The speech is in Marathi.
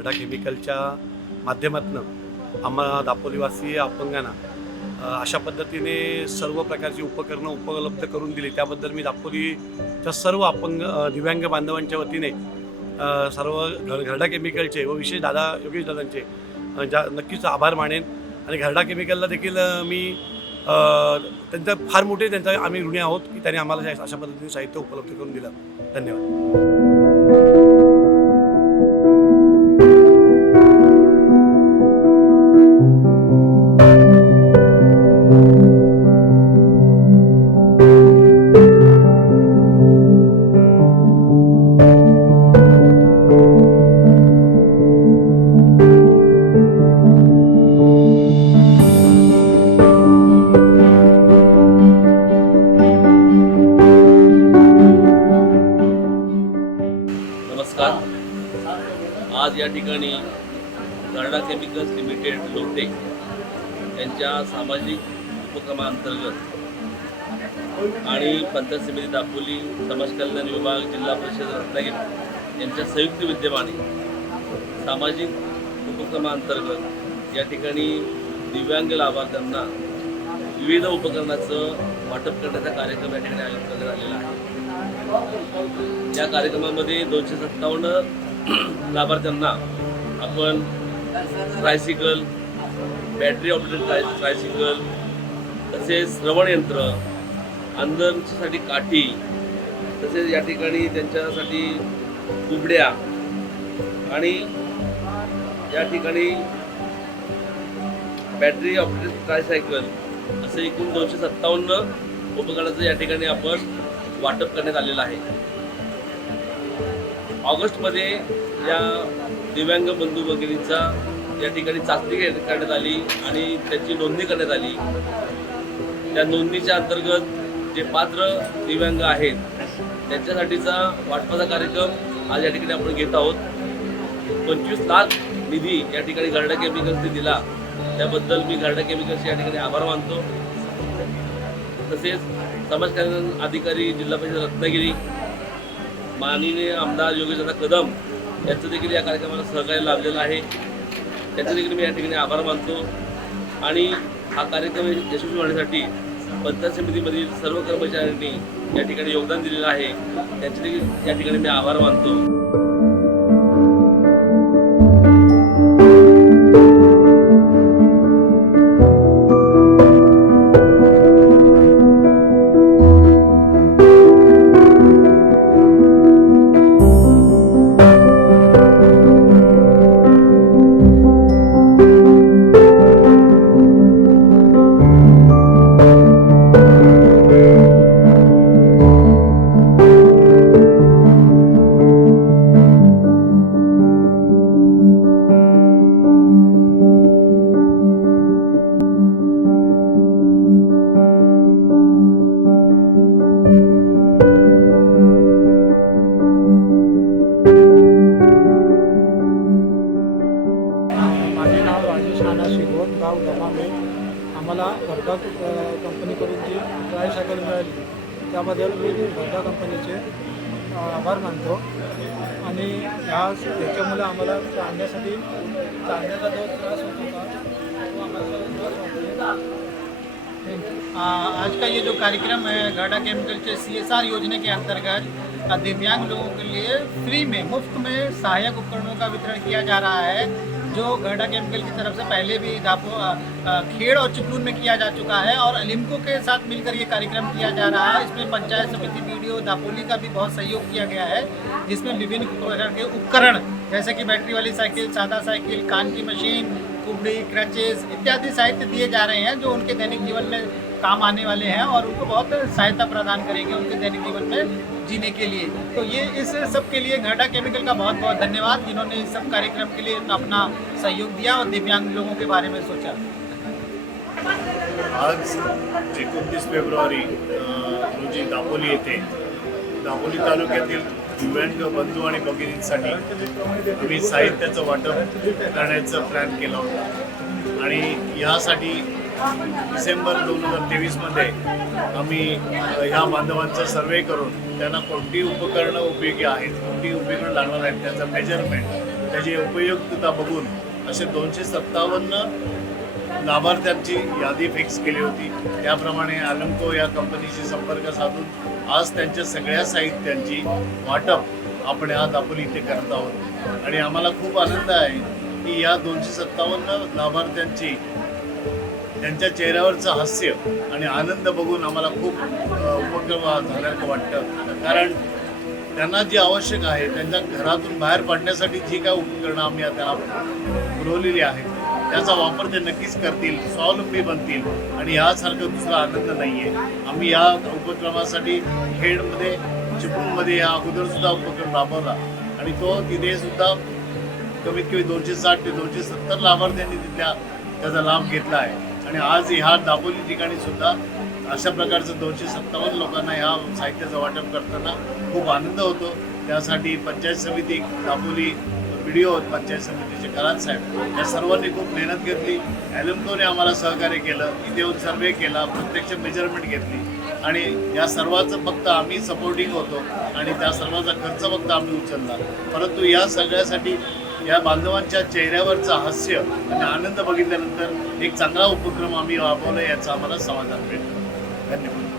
घरडा केमिकलच्या माध्यमातून आम्हाला दापोलीवासी अपंगांना अशा पद्धतीने सर्व प्रकारची उपकरणं उपलब्ध करून दिली। त्याबद्दल मी दापोलीच्या सर्व अपंग दिव्यांग बांधवांच्या वतीने सर्व घरडा केमिकलचे व विशेष योगेश दादांचे नक्कीच आभार मानेन। आणि घरडा केमिकलला देखील मी त्यांचा फार मोठे आम्ही ऋणी आहोत की त्यांनी आम्हाला अशा पद्धतीने साहित्य उपलब्ध करून दिलं। धन्यवाद। नमस्कार। आज या ठिकाणी घरडा केमिकल्स लिमिटेड लोटे यांच्या सामाजिक उपक्रमांतर्गत आणि पंचायत समिती दापोली समाज कल्याण विभाग जिल्हा परिषद रत्नागिरी यांच्या संयुक्त विद्यमाने सामाजिक उपक्रमांतर्गत या ठिकाणी दिव्यांग लाभार्थ्यांना विविध उपकरणाचं वाटप करण्याचा कार्यक्रम या ठिकाणी आयोजित करण्यात आलेला आहे। या कार्यक्रमामध्ये 257 लाभार्थ्यांना आपण ट्रायसिकल, बॅटरी ऑपरेटेड ट्रायसिकल, तसेच श्रवण यंत्र, अंधांसाठी काठी, तसेच या ठिकाणी त्यांच्यासाठी कुबड्या आणि या ठिकाणी बॅटरी ऑपरेटेड ट्रायसायकल असे एकूण 257 उपकरणाचं या ठिकाणी आपण वाटप करण्यात आलेलं आहे। ऑगस्टमध्ये या दिव्यांग बंधू भगिनींचा या ठिकाणी चाचणी करण्यात आली आणि त्याची नोंदणी करण्यात आली। त्या नोंदणीच्या अंतर्गत जे पात्र दिव्यांग आहेत त्यांच्यासाठीचा वाटपाचा कार्यक्रम आज या ठिकाणी आपण घेत आहोत। 25 लाख निधी या ठिकाणी घरडा केमिकल्सने दिला, त्याबद्दल मी घरडा केमिकल्सचे या ठिकाणी आभार मानतो। तसेच समाज कल्याण अधिकारी जिल्हा परिषद रत्नागिरी माननीय आमदार योगेश दादा कदम यांचं देखील या कार्यक्रमाला सहकार्य लाभलेलं आहे, त्याचं देखील मी या ठिकाणी आभार मानतो। आणि हा कार्यक्रम यशस्वी होण्यासाठी पंचायत समितीमधील सर्व कर्मचाऱ्यांनी या ठिकाणी योगदान दिलेलं आहे, त्यांचे देखील या ठिकाणी मी आभार मानतो। गाव दमामे आम्हाला घरडा कंपनीकडून जी ट्रायसायकल मिळाली त्याबद्दल मी घरडा कंपनीचे आभार मानतो। आणि याच्यामुळे आम्हाला चालण्याचा जो त्रास होत होता तो आम्हाला आज का ये जो कार्यक्रम है घरडा केमिकल के CSR योजना के अंतर्गत दिव्यांग लोगों के लिए फ्री में मुफ्त में सहायक उपकरणों का वितरण किया जा रहा है, जो घरडा केमिकल की तरफ से पहले भी खेड़ और चिपलून में किया जा चुका है और अलिम्को के साथ मिलकर ये कार्यक्रम किया जा रहा है। इसमें पंचायत समिति BDO दापोली का भी बहुत सहयोग किया गया है, जिसमें विभिन्न प्रकार के उपकरण जैसे कि बैटरी वाली साइकिल, सादा साइकिल, कान की मशीन, कुबड़ी, क्रचेस इत्यादि साहित्य दिए जा रहे हैं, जो उनके दैनिक जीवन में काम आने वाले हैं और उनको बहुत सहायता प्रदान करेंगे उनके दैनिक जीवन में जीने के लिए। तो ये इस सब के लिए घरडा केमिकल का बहुत बहुत धन्यवाद, जिन्होंने इस सब कार्यक्रम के लिए अपना सहयोग दिया और दिव्यांग लोगों के बारे में सोचा। आज 29 फेब्रुवारी रोजी दापोली येथे दापोली तालुक्यातील दिव्यांग बंधू आणि भगिनींसाठी आम्ही साहित्याचं वाटप करण्याचा प्लॅन केला होता आणि यासाठी डिसेंबर 2023मध्ये आम्ही ह्या बांधवांचा सर्वे करून त्यांना कोणती उपकरणं उपयोगी आहेत, कोणती उपकरणं लागणार आहेत त्याचं मेजरमेंट त्याची उपयुक्तता बघून असे 257 लाभार्थ्यांची यादी फिक्स केली होती. त्याप्रमाणे अॅलम्को या कंपनीशी संपर्क साधून आज त्यांच्या सगळ्या साहित्यांची वाटप आपण आज दापोली इथे करत आहोत. आणि आम्हाला खूप आनंद आहे की या 257 लाभार्थ्यांची त्यांच्या चेहऱ्यावरचं हास्य आणि आनंद बघून आम्हाला खूप उपक्रम झाल्याचं वाटतं. कारण त्यांना जे आवश्यक आहे त्यांच्या घरातून बाहेर पडण्यासाठी जी काय उपकरणं आम्ही त्यांना पुरवलेली आहेत त्याचा वापर ते नक्कीच करतील, स्वावलंबी बनतील आणि यासारखा दुसरा आनंद नाही आहे. आम्ही या उपक्रमासाठी खेडमध्ये चिपळूणमध्ये या अगोदरसुद्धा उपक्रम राबवला आणि तो तिथे सुद्धा कमीत कमी 260 ते 270 लाभार्थ्यांनी त्याचा लाभ घेतला आहे. आणि आज ह्या दापोली ठिकाणी सुद्धा अशा प्रकारचं 257 लोकांना ह्या साहित्याचं वाटप करताना खूप आनंद होतो. त्यासाठी पंचायत समिती दापोली, व्हिडिओ पंचायत समितीचे कराड साहेब या सर्वांनी खूप मेहनत घेतली. अॅलम्कोने आम्हाला सहकार्य केलं, इथे येऊन सर्वे केला, प्रत्यक्ष मेजरमेंट घेतली आणि या सर्वांचं फक्त आम्ही सपोर्टिंग होतो आणि त्या सर्वांचा खर्च फक्त आम्ही उचलला. परंतु या सगळ्यासाठी या बांधवांच्या चेहऱ्यावरचं हास्य आणि आनंद बघितल्यानंतर एक चांगला उपक्रम आम्ही राबवला याचं आम्हाला समाधान मिळतं. धन्यवाद.